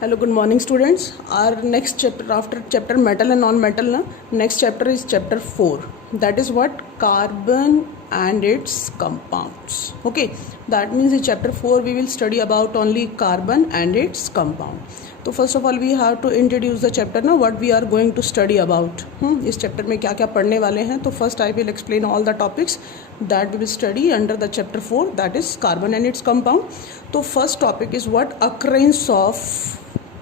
Hello, good morning, students. Our next chapter after chapter metal and non-metal, next chapter is chapter 4. That is what? Carbon and its compounds. Okay, that means in chapter 4 we will study about only carbon and its compound. तो first of all we have to introduce the chapter ना what we are going to study about. इस chapter में क्या क्या पढ़ने वाले हैं. तो first I will explain all the topics that we will study under the chapter 4, that is carbon and its compound. तो first topic is what? Occurrence of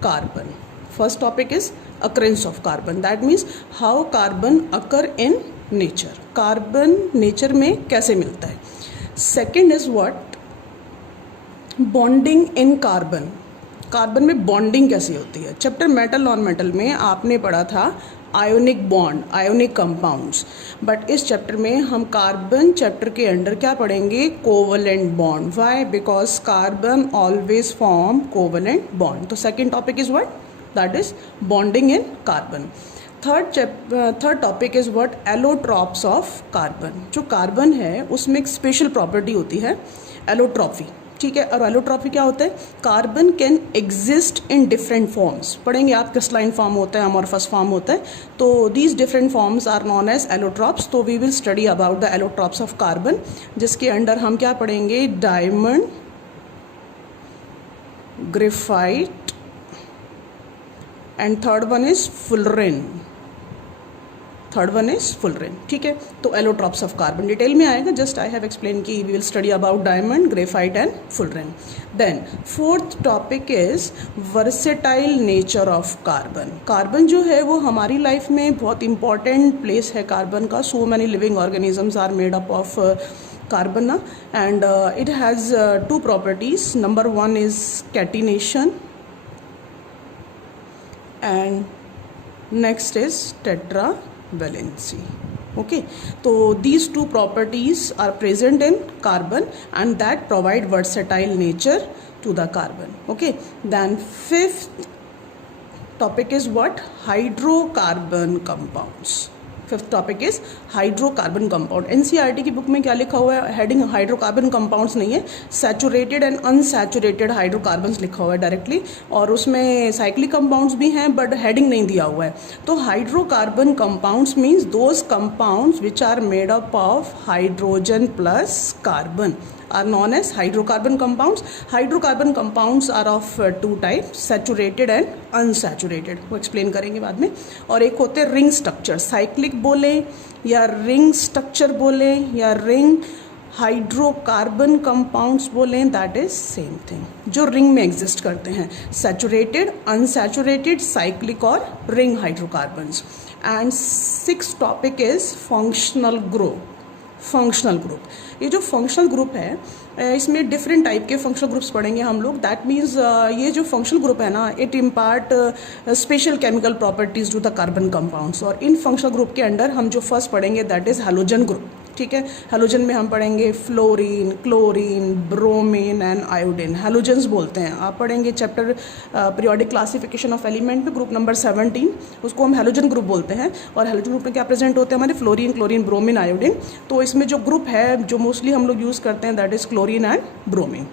carbon. First topic is occurrence of carbon. That means how carbon occur in nature. Carbon nature में कैसे मिलता है. Second is what? Bonding in carbon. Carbon में bonding कैसे होती है. Chapter metal non metal में आपने पढ़ा था ionic bond, ionic compounds. But इस चैप्टर में हम कार्बन चैप्टर के अंडर क्या पढ़ेंगे? Covalent bond. Why? Because carbon always form covalent bond. तो second topic is what? That is bonding in carbon. Third topic is what? Allotropes of carbon. जो carbon है उसमें एक स्पेशल प्रॉपर्टी होती है एलोट्रॉफी. ठीक है. और एलोट्रॉफी क्या होता है? Carbon can exist in different forms. पढ़ेंगे आप. क्रिस्टलाइन फॉर्म होता है, अमॉर्फस फॉर्म होता है. तो these different forms are known as allotropes. तो we will study about the allotropes of carbon, जिसके अंडर हम क्या पढ़ेंगे? Diamond, graphite and third one is fullerene. ठीक है. तो एलोट्रॉप्स ऑफ कार्बन डिटेल में आएगा. जस्ट आई हैव एक्सप्लेन कि we will study about diamond, graphite and fullerene. Then fourth topic is versatile nature of carbon. Carbon जो है वो हमारी लाइफ में बहुत इंपॉर्टेंट प्लेस है कार्बन का. So many living organisms are made up of carbon and it has two properties. Number one is catenation and next is tetra valency. Okay, so these two properties are present in carbon and that provide versatile nature to the carbon. Okay, then fifth topic is what? Hydrocarbon compounds. Fifth topic is hydrocarbon compound. NCERT की book में क्या लिखा हुआ है? Heading hydrocarbon compounds नहीं है, saturated and unsaturated hydrocarbons लिखा हुआ है डायरेक्टली. और उसमें साइक्लिक कंपाउंड्स भी हैं बट हेडिंग नहीं दिया हुआ है. तो hydrocarbon compounds means those compounds which are made up of hydrogen plus carbon are known as hydrocarbon compounds. Hydrocarbon compounds are of two types, saturated and unsaturated. वो explain करेंगे बाद में. और एक होते हैं रिंग स्ट्रक्चर. साइक्लिक बोले या रिंग स्ट्रक्चर बोले या रिंग हाइड्रोकार्बन कंपाउंड्स बोले, दैट इज सेम थिंग. जो रिंग में एग्जिस्ट करते हैं, सैचुरेटेड, अनसैचुरेटेड, साइक्लिक और ring hydrocarbons. And six topic is functional group. Functional group. ये जो फंक्शनल ग्रुप है इसमें डिफरेंट टाइप के फंक्शनल ग्रुप्स पढ़ेंगे हम लोग. दैट मीन्स ये जो फंक्शनल ग्रुप है ना, it impart special chemical properties to the carbon compounds. और इन फंक्शनल ग्रुप के अंडर हम जो फर्स्ट पढ़ेंगे दैट इज हैलोजन ग्रुप. ठीक है. हैलोजन में हम पढ़ेंगे fluorine, chlorine, bromine and iodine. Halogens बोलते हैं. आप पढ़ेंगे chapter periodic classification of element में ग्रुप नंबर 17, उसको हम हैलोजन ग्रुप बोलते हैं. और हैलोजन ग्रुप में क्या प्रेजेंट होते हैं? हमारे फ्लोरीन, क्लोरीन, ब्रोमीन, आयोडीन. तो इसमें जो ग्रुप है जो मोस्टली हम लोग यूज़ करते हैं that is chlorine and bromine.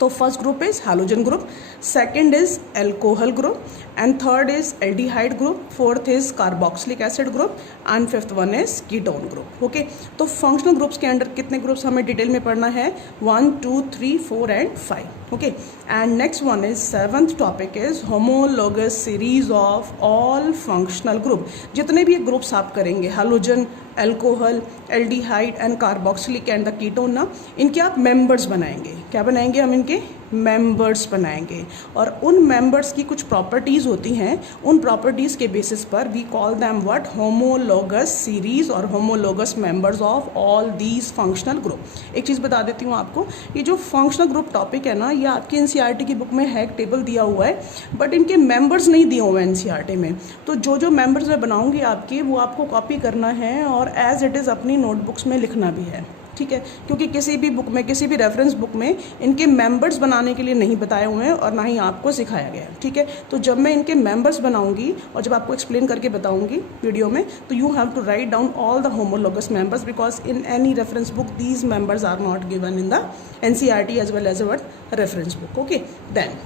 तो first group is halogen group, second is alcohol group and third is aldehyde group, fourth is carboxylic acid group and fifth one is ketone group. Okay. तो functional groups के under कितने groups हमें detail में पढ़ना है? 1, 2, 3, 4 and 5. Okay. And next one is seventh topic is homologous series of all functional group. जितने भी groups आप करेंगे, halogen, alcohol, aldehyde and carboxylic and the ketone ना, इनके आप मेंबर्स बनाएंगे. क्या बनाएंगे हम? इनके मेंबर्स बनाएंगे. और उन मेंबर्स की कुछ प्रॉपर्टीज़ होती हैं. उन प्रॉपर्टीज़ के बेसिस पर we call them what? Homologous series और homologous members of all these functional group. एक चीज़ बता देती हूँ आपको, ये जो फंक्शनल ग्रुप टॉपिक है ना, ये आपकी एनसीईआरटी की बुक में है, एक टेबल दिया हुआ है बट इनके मेंबर्स नहीं दिए हुए हैं एनसीईआरटी में. तो जो जो मेंबर्स मैं बनाऊंगी आपके, वो आपको कॉपी करना है और एज इट इज़ अपनी नोटबुक्स में लिखना भी है. ठीक है. क्योंकि किसी भी बुक में, किसी भी रेफरेंस बुक में इनके मेंबर्स बनाने के लिए नहीं बताए हुए हैं और ना ही आपको सिखाया गया है. ठीक है. तो जब मैं इनके मेंबर्स बनाऊंगी और जब आपको एक्सप्लेन करके बताऊंगी वीडियो में, तो you have to write down all the homologous members because in any reference book these members are not given in the NCERT as well as a reference book. Okay. Then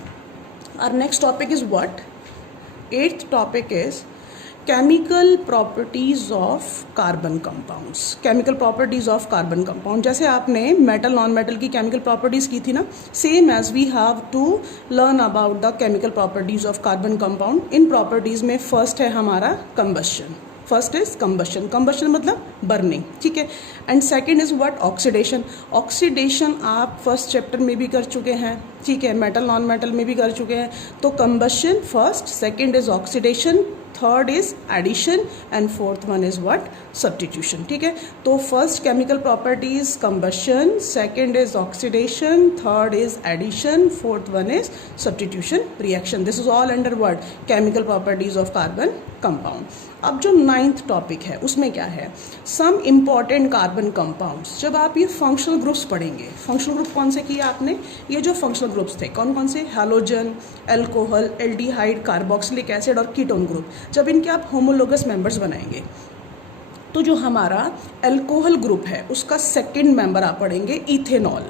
Our next topic is what? Eighth topic is chemical properties of carbon compounds. Chemical properties of carbon compound. जैसे आपने metal non metal की chemical properties की थी ना, same as we have to learn about the chemical properties of carbon compound. In properties में first है हमारा combustion. First is combustion. Combustion मतलब बर्निंग, ठीक है. And second is what? Oxidation. Oxidation आप फर्स्ट चैप्टर में भी कर चुके हैं, ठीक है, मेटल नॉन मेटल में भी कर चुके हैं. तो combustion first, second is oxidation, third is addition and fourth one is what? Substitution, ठीक है. तो first chemical properties combustion, second is oxidation, third is addition, fourth one is substitution reaction. This is all under what? Chemical properties of carbon compound. अब जो ninth topic है उसमें क्या है? Some important carbon compounds. जब आप ये functional groups पढ़ेंगे, फंक्शनल ग्रुप कौन से किए आपने? ये जो फंक्शनल ग्रुप्स थे कौन कौन से? Halogen, alcohol, aldehyde, carboxylic acid और कीटोन ग्रुप. जब इनके आप होमोलोगस मेंबर्स बनाएंगे तो जो हमारा एल्कोहल ग्रुप है उसका सेकेंड मेंबर आप पढ़ेंगे इथेनॉल,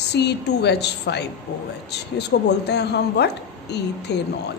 C2H5OH. इसको बोलते हैं हम व्हाट? इथेनॉल.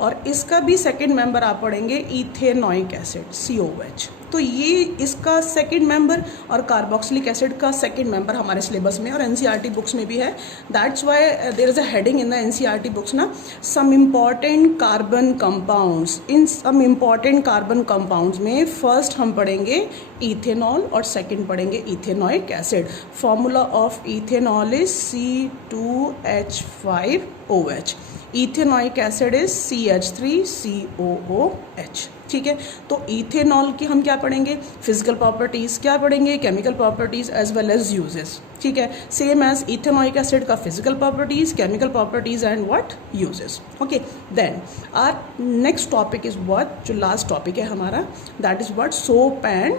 और इसका भी सेकेंड मेंबर आप पढ़ेंगे इथेनॉइक एसिड, COH. तो ये इसका सेकेंड मेंबर और कार्बोक्सिलिक एसिड का सेकेंड मेंबर हमारे सिलेबस में और NCERT बुक्स में भी है. That's why there is a heading in the NCERT books ना, सम इम्पॉर्टेंट कार्बन कंपाउंड्स. इन सम इम्पॉर्टेंट कार्बन कंपाउंड्स में फर्स्ट हम पढ़ेंगे इथेनॉल और सेकेंड पढ़ेंगे ethanoic acid. Formula of ethanol is C2H5OH. Ethanoic acid is CH3COOH, ठीक है. तो इथेनॉल की हम क्या पढ़ेंगे? Physical properties. क्या पढ़ेंगे? Chemical properties as well as uses, ठीक है. सेम एज इथेनॉइक एसिड का physical properties, chemical properties and what? Uses. Okay. Then our next topic is what? जो लास्ट टॉपिक है हमारा, that is what? Soap and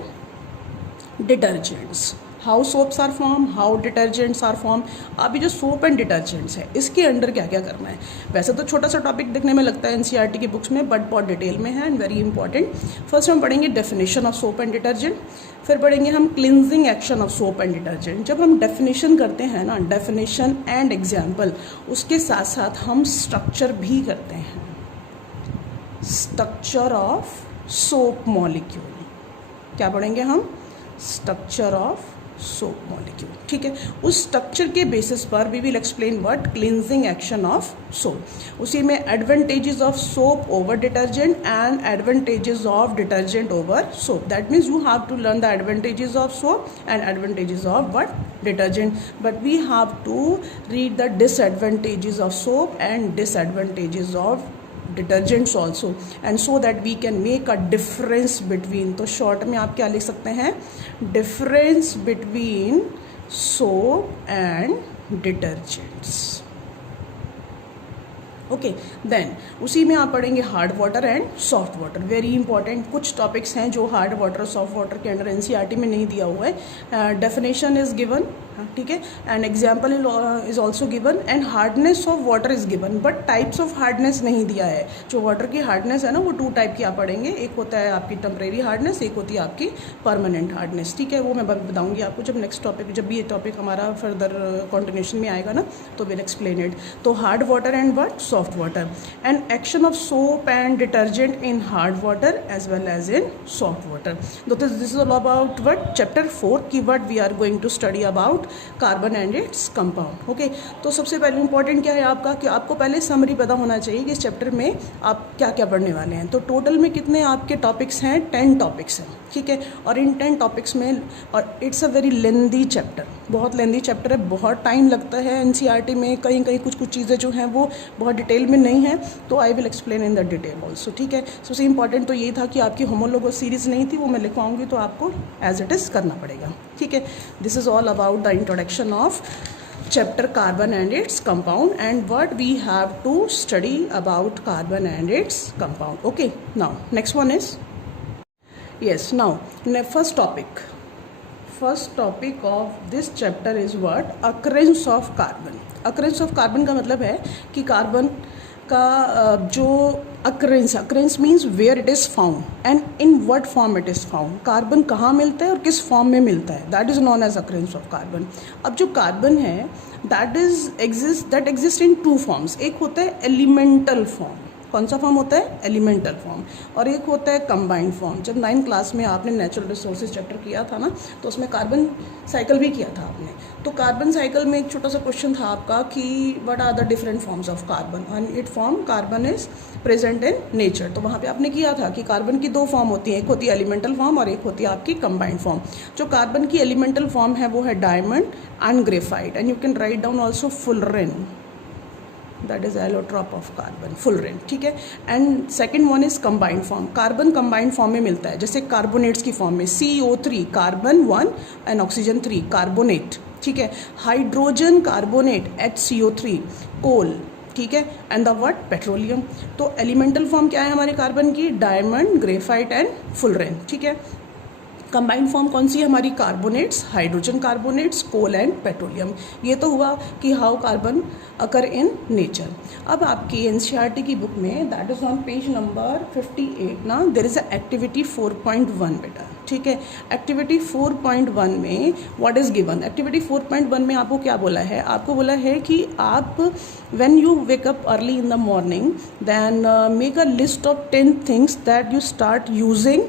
detergents. How soaps are form, how detergents are form. अभी जो soap and detergents है इसके under क्या क्या करना है? वैसे तो छोटा सा टॉपिक देखने में लगता है NCERT की बुक्स में, बट बहुत डिटेल में है एंड वेरी इंपॉर्टेंट. फर्स्ट हम पढ़ेंगे definition of soap and detergent, फिर पढ़ेंगे हम cleansing action of soap and detergent. जब हम डेफिनेशन करते हैं ना, डेफिनेशन एंड एग्जाम्पल, उसके साथ साथ हम स्ट्रक्चर भी करते हैं. Structure of soap molecule. क्या पढ़ेंगे हम? स्ट्रक्चर ऑफ सोप मॉलिक्यूल, ठीक है. उस स्ट्रक्चर के बेसिस पर we will explain what? Cleansing action of soap. उसी में advantages of soap over detergent and advantages of detergent over soap. That means you have to learn the advantages of soap and advantages of what? Detergent. But we have to read the disadvantages of soap and disadvantages of detergents also, and so that we can make a difference between. तो short में आप क्या लिख सकते हैं? Difference between soap and detergents. Okay. Then उसी में आप पढ़ेंगे hard water and soft water. Very important कुछ टॉपिक्स हैं जो हार्ड वाटर और सॉफ्ट वाटर के अंडर NCERT में नहीं दिया हुआ है. डेफिनेशन इज गिवन, ठीक है, and example is also given and hardness of water is given, but types of hardness नहीं दिया है. जो वाटर की हार्डनेस है ना, वो 2 टाइप की आप पढ़ेंगे. एक होता है आपकी टेम्परेरी हार्डनेस, एक होती है आपकी परमानेंट हार्डनेस, ठीक है. वो मैं बताऊंगी आपको जब नेक्स्ट टॉपिक, जब भी ये टॉपिक हमारा फर्दर कॉन्टिन्यूशन में आएगा ना, तो विल एक्सप्लेन इट. तो hard water and what? Soft water. And action of soap and detergent in hard water as well as in soft water. This is all about what? Chapter 4 की what we are going to study about carbon and its compound. Okay. तो सबसे पहले important क्या है आपका, कि आपको पहले समरी पता होना चाहिए कि इस चैप्टर में आप क्या क्या पढ़ने वाले हैं. तो टोटल में कितने आपके टॉपिक्स हैं? 10 टॉपिक्स हैं, ठीक है. और इन 10 टॉपिक्स में, और it's a very lengthy chapter, बहुत लेंदी चैप्टर है, बहुत टाइम लगता है. NCERT में कहीं कहीं कुछ चीज़ें जो हैं वो बहुत डिटेल में नहीं है, तो आई will explain in the detail also, ठीक है. सबसे इंपॉर्टेंट तो ये था कि आपकी होमोलोगस सीरीज़ नहीं थी, वो मैं लिखवाऊंगी, तो आपको एज इट इज़ करना पड़ेगा, ठीक है. This is all about the introduction of chapter carbon and its compound and what we have to study about carbon and its compound. Okay, now next one is, yes, now first topic of this chapter is what? Occurrence of carbon. Occurrence of carbon का मतलब है कि आपका जो occurrence means where it is found and in what form it is found, carbon कहाँ मिलता है और किस फॉर्म में मिलता है, that is known as occurrence of carbon. अब जो कार्बन है that exist in two forms, एक होता है एलिमेंटल फॉर्म, कौन सा फॉर्म होता है, एलिमेंटल फॉर्म, और एक होता है कंबाइंड फॉर्म। जब 9th क्लास में आपने नेचुरल रिसोर्सेज चैप्टर किया था ना, तो उसमें कार्बन साइकिल भी किया था आपने। तो कार्बन साइकिल में एक छोटा सा क्वेश्चन था आपका कि what are the different forms of carbon, and it form carbon is present in nature. तो वहाँ पे आपने किया था कि कार्बन की दो फॉर्म होती है, एक होती है एलिमेंटल फॉर्म और एक होती है आपकी कंबाइंड फॉर्म। जो कार्बन की एलिमेंटल फॉर्म है वो है diamond and graphite, and you can write down also fullerene, that is allotrope of carbon, fullerene, ठीक है। And second one is combined form, carbon combined form में मिलता है, जैसे कार्बोनेट्स की फॉर्म में CO3 carbon 1 and oxygen 3 carbonate, ठीक है। हाइड्रोजन कार्बोनेट HCO3 कोल, ठीक है, एंड द व्हाट, पेट्रोलियम। तो एलिमेंटल फॉर्म क्या है हमारे कार्बन की, डायमंड, ग्रेफाइट एंड फुलरेन, ठीक है। कंबाइंड फॉर्म कौन सी है हमारी, carbonates, hydrogen carbonates, coal and petroleum. ये तो हुआ कि how carbon occur in nature. अब आपकी NCERT की बुक में that is on page number 58 ना, देयर इज अ एक्टिविटी 4.1 बेटा, ठीक है। एक्टिविटी 4.1 में व्हाट इज गिवन, एक्टिविटी 4.1 में आपको क्या बोला है, आपको बोला है कि आप when you wake up early in the morning then make a list of 10 things that you start using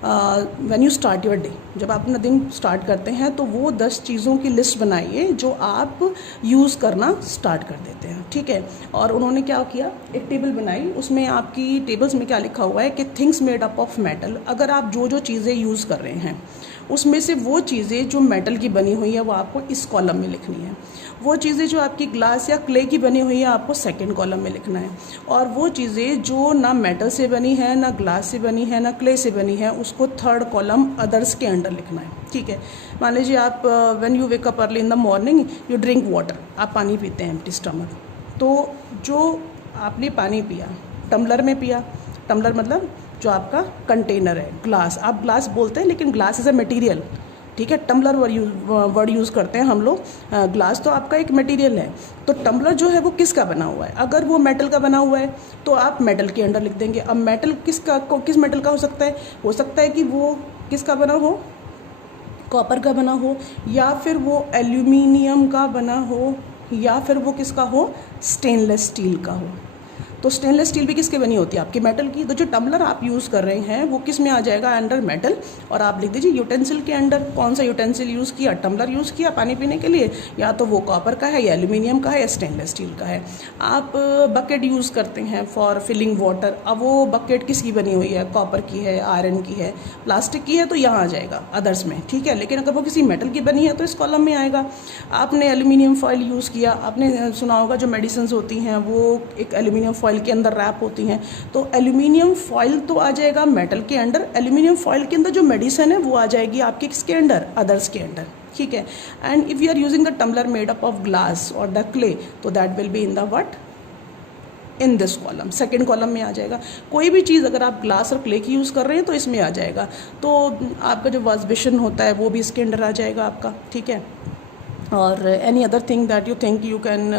when you start your day. जब आप अपना दिन स्टार्ट करते हैं तो वो 10 चीज़ों की लिस्ट बनाइए जो आप यूज़ करना स्टार्ट कर देते हैं, ठीक है। और उन्होंने क्या किया, एक टेबल बनाई, उसमें आपकी टेबल्स में क्या लिखा हुआ है कि things made up of metal. अगर आप जो जो चीज़ें यूज़ कर रहे हैं उसमें से वो चीज़ें जो मेटल की बनी हुई है वो आपको इस कॉलम में लिखनी है, वो चीज़ें जो आपकी ग्लास या क्ले की बनी हुई है आपको सेकंड कॉलम में लिखना है, और वो चीज़ें जो ना मेटल से बनी है, ना ग्लास से बनी है, ना क्ले से बनी है, उसको थर्ड कॉलम अदर्स के अंडर लिखना है, ठीक है। मान लीजिए आप when you wake up early in the morning you drink water, आप पानी पीते हैं एम्प्टी स्टमक। तो जो आपने पानी पिया, टम्बलर में पिया, टम्बलर मतलब जो आपका कंटेनर है, ग्लास, आप ग्लास बोलते हैं लेकिन ग्लास इज़ अ मटेरियल, ठीक है। टम्बलर वर्ड यूज़ करते हैं हम लोग, ग्लास तो आपका एक मटेरियल है। तो टम्बलर जो है वो किसका बना हुआ है, अगर वो मेटल का बना हुआ है तो आप मेटल के अंडर लिख देंगे। अब मेटल किस मेटल का हो सकता है कि वो किसका बना हो, कॉपर का बना हो, या फिर वो एल्यूमिनियम का बना हो, या फिर वो किसका हो, स्टेनलेस स्टील का हो। तो स्टेनलेस स्टील भी किसकी बनी होती है, आपकी मेटल की। तो जो टम्बलर आप यूज़ कर रहे हैं वो किस में आ जाएगा, अंडर मेटल। और आप लिख दीजिए यूटेंसिल के अंडर, कौन सा यूटेंसिल यूज़ किया, टम्बलर यूज़ किया पानी पीने के लिए, या तो वो कॉपर का है या एल्यूमिनियम का है या स्टेनलेस स्टील का है। आप बकेट यूज़ करते हैं फॉर फिलिंग वाटर, अब वो बकेट किसकी बनी हुई है, कॉपर की है, आयरन की है, प्लास्टिक की है, तो यहाँ आ जाएगा अदर्स में, ठीक है। लेकिन अगर वो किसी मेटल की बनी है तो इस कॉलम में आएगा। आपने एल्यूमिनियम फॉइल यूज़ किया, आपने सुना होगा जो मेडिसिन होती हैं वो एक एल्यूमिनियम फॉइल के अंदर रैप होती हैं, तो एल्यूमिनियम फॉइल तो आ जाएगा मेटल के अंडर, एल्यूमिनियम फॉइल के अंदर जो मेडिसिन है वो आ जाएगी आपके किसके अंडर, अदर्स के अंडर, ठीक है। And if you are using the tumbler made up of glass और द क्ले, तो that will be in the what, in this column, second column में आ जाएगा। कोई भी चीज़ अगर आप ग्लास और क्ले की यूज़ कर रहे हैं तो इसमें आ जाएगा। तो आपका जो वॉश बेसिन होता है वो भी इसके अंडर आ जाएगा आपका, ठीक है। और any other thing that you think you can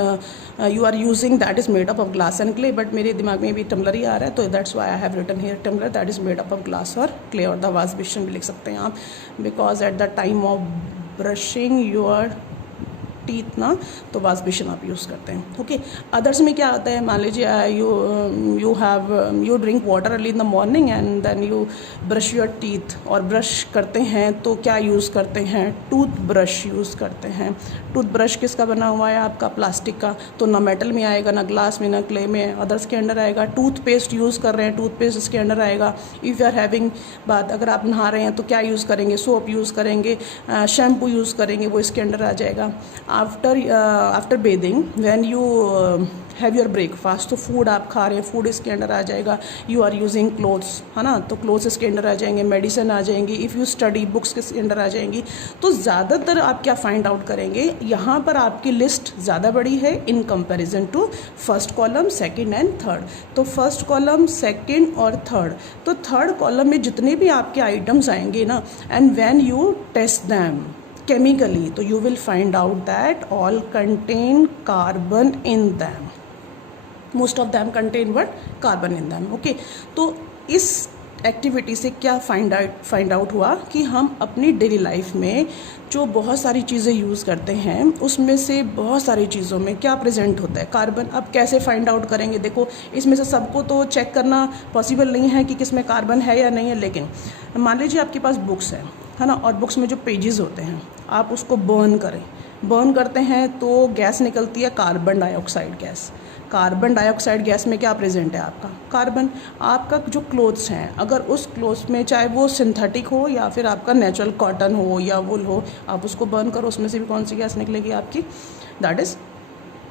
you are using that is made up of glass and clay, but मेरे दिमाग में भी टम्बलर ही आ रहा है, तो that's why I have written here tumbler that is made up of glass और clay. और the wash basin भी लिख सकते हैं आप, because at the time of brushing your teeth ना, तो वॉश बेसिन आप यूज़ करते हैं, ओके। अदर्स में क्या आता है, मान लीजिए you drink water early in the morning and then you brush your teeth, और ब्रश करते हैं तो क्या यूज़ करते हैं, टूथ ब्रश यूज़ करते हैं। टूथ ब्रश किसका बना हुआ है आपका, प्लास्टिक का, तो ना मेटल में आएगा, ना ग्लास में, ना क्ले में, अदर्स के अंडर आएगा। टूथपेस्ट यूज़ कर रहे हैं, टूथपेस्ट इसके अंडर आएगा। इफ़ यू आर हैविंग बात, अगर आप नहा रहे हैं तो क्या यूज़ करेंगे, सोप यूज़ करेंगे, शैम्पू यूज़ करेंगे, वो इसके अंडर आ जाएगा। After bathing when you have your breakfast, तो फूड आप खा रहे हैं, फूड इसके अंडर आ जाएगा। यू आर यूजिंग क्लोथ्स, है ना, तो क्लोथ्स इसके अंडर आ जाएंगे। मेडिसिन आ जाएंगी, इफ़ यू स्टडी बुक्स किसके अंडर आ जाएंगी। तो ज़्यादातर आप क्या फाइंड आउट करेंगे, यहाँ पर आपकी लिस्ट ज़्यादा बड़ी है in comparison to first column, second and third. तो फर्स्ट कॉलम, सेकंड और थर्ड, तो थर्ड कॉलम में जितने भी आपके आइटम्स आएंगे ना, and when you test them chemically, तो you will find out that all contain carbon in them. Most of them contain what, carbon in them. Okay, तो इस एक्टिविटी से क्या फाइंड आउट हुआ कि हम अपनी डेली लाइफ में जो बहुत सारी चीज़ें यूज़ करते हैं उसमें से बहुत सारी चीज़ों में क्या प्रेजेंट होता है, कार्बन। अब कैसे फाइंड आउट करेंगे, देखो इसमें से सबको तो चेक करना पॉसिबल नहीं है कि किसमें कार्बन है या नहीं है, लेकिन मान लीजिए आपके पास बुक्स है ना, और बुक्स में जो पेजेस होते हैं आप उसको बर्न करते हैं तो गैस निकलती है carbon dioxide gas. Carbon dioxide gas में क्या प्रेजेंट है, आपका कार्बन। आपका जो क्लोथ्स हैं, अगर उस क्लोथ्स में चाहे वो सिंथेटिक हो या फिर आपका नेचुरल कॉटन हो या वुल हो, आप उसको बर्न करो, उसमें से भी कौन सी गैस निकलेगी आपकी, दैट इज़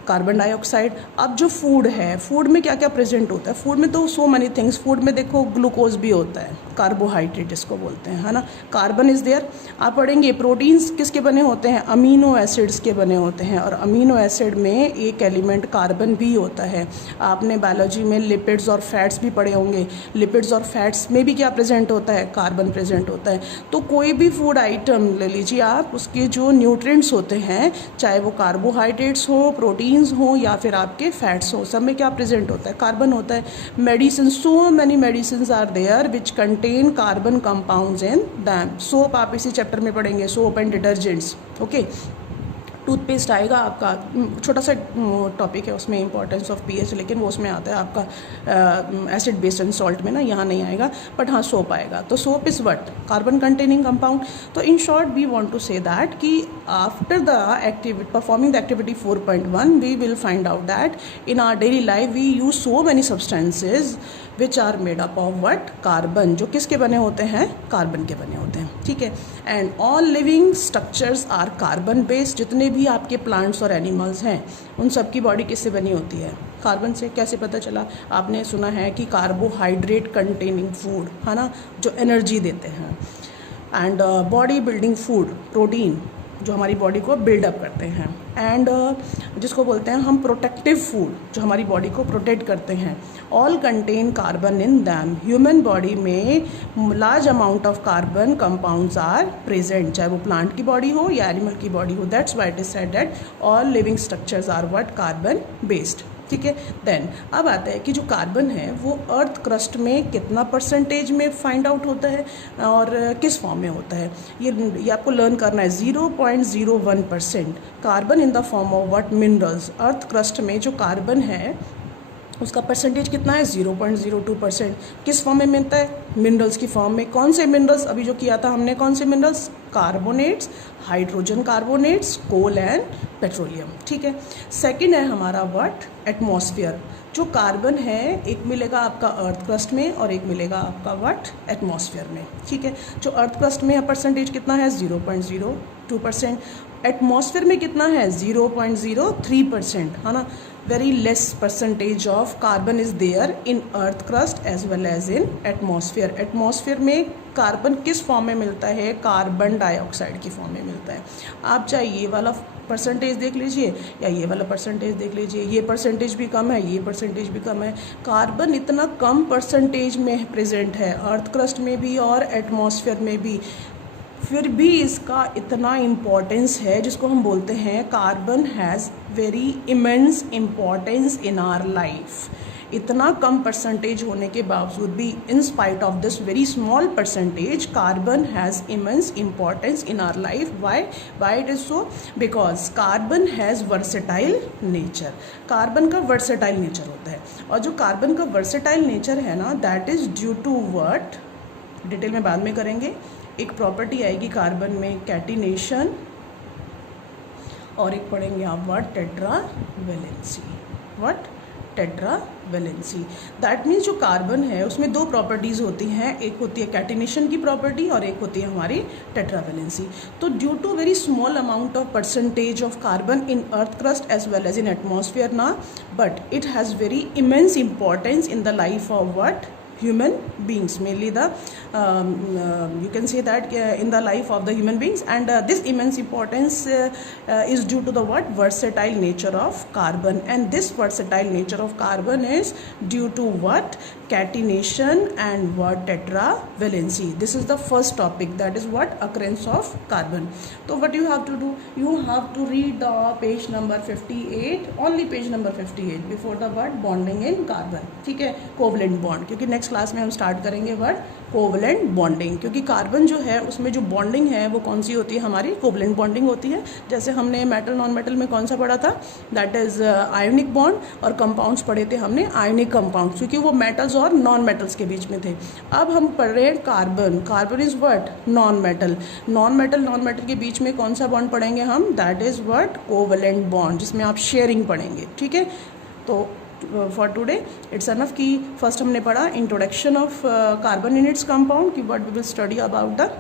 कार्बन डाइऑक्साइड। अब जो फूड है, फूड में क्या क्या प्रेजेंट होता है, फूड में तो सो मैनी थिंग्स। फूड में देखो ग्लूकोज भी होता है, कार्बोहाइड्रेट जिसको बोलते हैं, है ना, कार्बन इज़ देयर। आप पढ़ेंगे प्रोटीन्स किसके बने होते हैं, अमीनो एसिड्स के बने होते हैं, और अमीनो एसिड में एक एलिमेंट कार्बन भी होता है। आपने बायोलॉजी में लिपिड्स और फैट्स भी पढ़े होंगे, लिपिड्स और फैट्स में भी क्या प्रेजेंट होता है, कार्बन प्रेजेंट होता है। तो कोई भी फूड आइटम ले लीजिए आप, उसके जो न्यूट्रिएंट्स होते हैं, चाहे वो कार्बोहाइड्रेट्स हो, प्रोटीन्स हो या फिर आपके फैट्स हो, सब में क्या प्रेजेंट होता है, कार्बन होता है। Medicine, so many medicine are there which contain carbon compounds in them. Soap आप इसी चैप्टर में पढ़ेंगे, soap and detergents. Okay, toothpaste आएगा आपका, छोटा सा टॉपिक है उसमें, इंपॉर्टेंस ऑफ पीएच, लेकिन वो उसमें आता है आपका एसिड बेस्ड एंड सॉल्ट में ना, यहाँ नहीं आएगा, बट हाँ सोप आएगा। तो soap is what, carbon containing compound. तो in short we want to say that कि after the activity, performing the activity 4.1 we will find out that in our daily life we use so many substances which are made up of what, carbon, जो किसके बने होते हैं, carbon के बने होते हैं, ठीक है। And all living structures are carbon based. जितने भी आपके प्लांट्स और एनिमल्स हैं उन सब की बॉडी किससे बनी होती है, कार्बन से। कैसे पता चला, आपने सुना है कि कार्बोहाइड्रेट कंटेनिंग फूड, है ना, जो एनर्जी देते हैं, and body building food, protein जो हमारी बॉडी को बिल्डअप करते हैं, एंड जिसको बोलते हैं हम प्रोटेक्टिव फूड, जो हमारी बॉडी को प्रोटेक्ट करते हैं, all contain carbon in them. Human body में large amount of carbon compounds are present, चाहे वो प्लांट की बॉडी हो या एनिमल की बॉडी हो। That's why it is said that all living structures are what, carbon based, ठीक है। देन अब आता है कि जो कार्बन है वो अर्थ क्रस्ट में कितना परसेंटेज में फाइंड आउट होता है और किस फॉर्म में होता है, ये आपको लर्न करना है। 0.01% carbon in the form of what, minerals. Earth crust में जो कार्बन है उसका परसेंटेज कितना है, 0.02%। किस फॉर्म में मिलता है, मिनरल्स की फॉर्म में। कौन से मिनरल्स, अभी जो किया था हमने, कौन से minerals, carbonates, hydrogen carbonates, coal and petroleum, ठीक है। सेकंड है हमारा व्हाट, एटमॉस्फेयर। जो कार्बन है एक मिलेगा आपका अर्थ क्रस्ट में और एक मिलेगा आपका व्हाट, एटमॉस्फेयर में, ठीक है। जो अर्थ क्रस्ट में परसेंटेज कितना है, 0.02%। एटमॉस्फेयर में कितना है, 0.03%, है ना। Very less percentage of carbon is there in earth crust as well as in atmosphere. Atmosphere में कार्बन किस फॉर्म में मिलता है, कार्बन डाइऑक्साइड की फॉर्म में मिलता है। आप चाहे ये वाला परसेंटेज देख लीजिए या ये वाला परसेंटेज देख लीजिए, ये परसेंटेज भी कम है, ये परसेंटेज भी कम है। कार्बन इतना कम परसेंटेज में प्रेजेंट है अर्थ क्रस्ट में भी और एटमॉस्फेयर में भी, फिर भी इसका इतना इम्पोर्टेंस है, जिसको हम बोलते हैं carbon has very immense importance in our life. इतना कम परसेंटेज होने के बावजूद भी, in spite of this very small percentage, carbon has immense importance in our life. Why it is so, because carbon has versatile nature. Carbon का versatile nature होता है, और जो कार्बन का वर्सेटाइल नेचर है ना, that is due to what, detail में बाद में करेंगे। एक प्रॉपर्टी आएगी कार्बन में, कैटिनेशन, और एक पढ़ेंगे आप what, tetravalency. What, tetravalency. That means जो कार्बन है उसमें दो प्रॉपर्टीज़ होती हैं, एक होती है कैटिनेशन की प्रॉपर्टी और एक होती है हमारी टेट्रावेलेंसी। तो due to very small amount of percentage of carbon in earth crust as well as in atmosphere ना, but it has very immense importance in the life of what, human beings, mainly the you can say that in the life of the human beings, and this immense importance is due to the what versatile nature of carbon, and this versatile nature of carbon is due to what catenation and what tetravalency. This is the first topic, that is what occurrence of carbon. So what you have to do, you have to read the page number 58, only page number 58 before the word bonding in carbon. ठीक है, covalent bond, क्योंकि next class में हम start करेंगे word covalent bonding, क्योंकि carbon जो है उसमें जो बॉन्डिंग है वो कौन सी होती है, हमारी कोवलेंट बॉन्डिंग होती है. जैसे हमने मेटल नॉन मेटल में कौन सा पढ़ा था, दैट इज आयोनिक बॉन्ड, और कंपाउंड्स पढ़े थे हमने आयोनिक कंपाउंड्स, क्योंकि वो मेटल्स और नॉन मेटल्स के बीच में थे. अब हम पढ़ रहे हैं carbon. Carbon is what, non metal. Non metal के बीच में कौन सा बॉन्ड पढ़ेंगे हम, that is what covalent bond, जिसमें आप शेयरिंग पढ़ेंगे. ठीक है, तो फॉर टुडे इट्स अनफ कि फर्स्ट हमने पढ़ा introduction of carbon in its compound, कि what we will study about the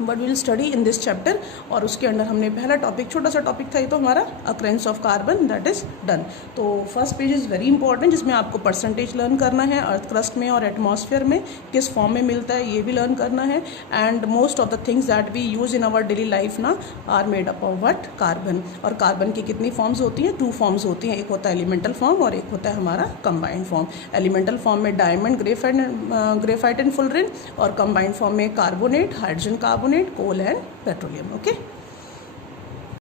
but will study in this chapter, और उसके अंदर हमने पहला टॉपिक, छोटा सा टॉपिक था ये तो हमारा, occurrence of carbon, that is done. तो first page is very important, जिसमें आपको परसेंटेज लर्न करना है, अर्थ क्रस्ट में और एटमॉस्फेयर में किस फॉर्म में मिलता है ये भी लर्न करना है, and most of the things that we use in our daily life ना are made up of what carbon. और कार्बन की कितनी फॉर्म्स होती हैं, 2 फॉर्म्स होती हैं, एक होता है एलिमेंटल फॉर्म और एक होता है हमारा कंबाइंड फॉर्म. एलिमेंटल फॉर्म में डायमंड, ग्रेफाइट एंड फुलरिन, और कंबाइंड फॉर्म में carbonate, hydrogen carbonate, coal and petroleum. Okay.